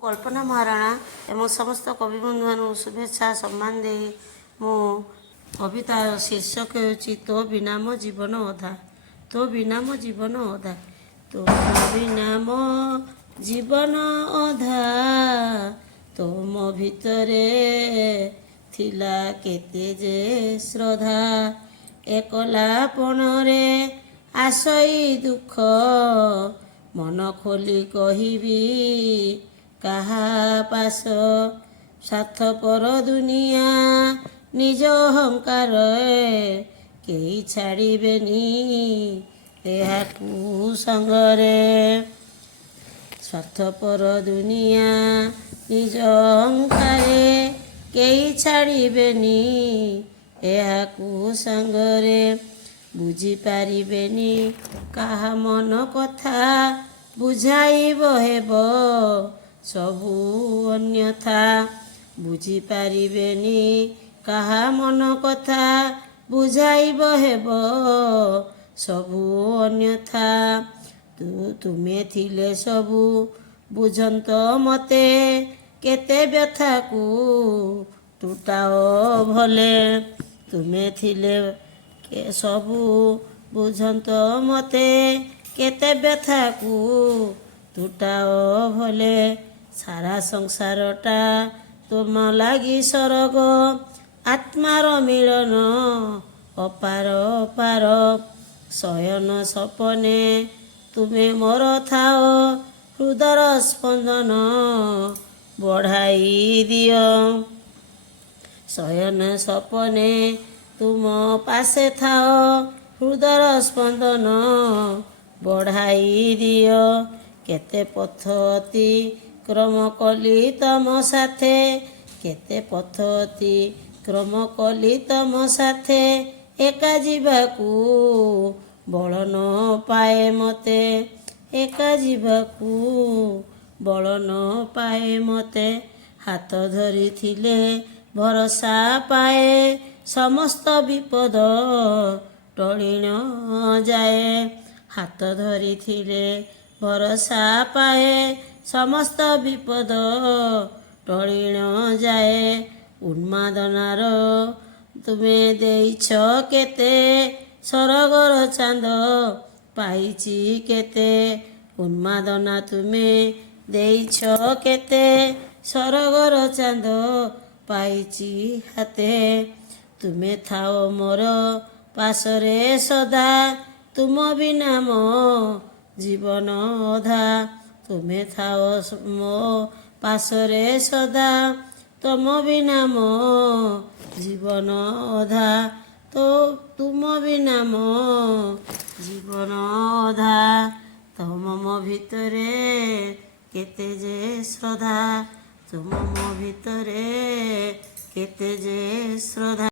कल्पना महाराणा एवं समस्त कवि बंधु मान शुभेच्छा सम्मान दे मो कवितार शीर्षक होची तो बिना मो जीवन अधा। तो बिना मो जीवन अधा। तो बिना मो जीवन अधा। तुम भितरे थिला केते जे श्रद्धा। एकलापणरे आशई दुख मन खोली कहिबी काहा पास। स्वार्थपर दुनिया निज अहंकार केही छाड़िबेनी एहाकू संगरे। स्वार्थपर दुनिया निज अहंकार केही छाड़िबेनी एहाकू संगरे। बुझी पारिबेनी काहा मन कथा बुझाइब हेब सबू अन्यथा। बुझी पारिबेनी काहा मन कथा बुझाइब हेब सबू अन्यथा। तुमे थिले सबू बुझंत मते केते व्यथा को टूटाओ भले। तुमे थिले सबू बुझंत मते केते व्यथा को टूटाओ भले। सारा संसारटा तुम लागी सरग आत्मार मिलन अपार अपार। शयन सपने तुमे मोर थाओ हृदयर स्पंदन बढ़ाई दियो। शयन सपने तुम पासे थाओ हृदयर स्पंदन बढ़ाई दियो। केते पथ अतिक्रम कली तम साथे। केते पथ अतिक्रम कली तम साथे। एका जीवाकू बल न पाए मते। एका जीवाकू बल न पाए मते। हाथ धरी थिले भरोसा पाए समस्त विपद टली न जाए। हाथ धरी थिले भरोसा पाए समस्त विपद टली न जाए। उन्मादनार तुमे देइछ केते सरगर चांद पाइची केते। उन्मादना तुमे देइछ केते सरगर चांद पाइची हाते। तुमे थाओ मोर पासरे सदा तुम बिना मो जीवन अधा। तुमे थाओ मो पासरे सदा तुम बिना मो जीवन अधा। तो तुम बिना मो जीवन अधा। तुम मो भितरे केते जे श्रद्धा। तुम मो भितरे केते जे श्रद्धा।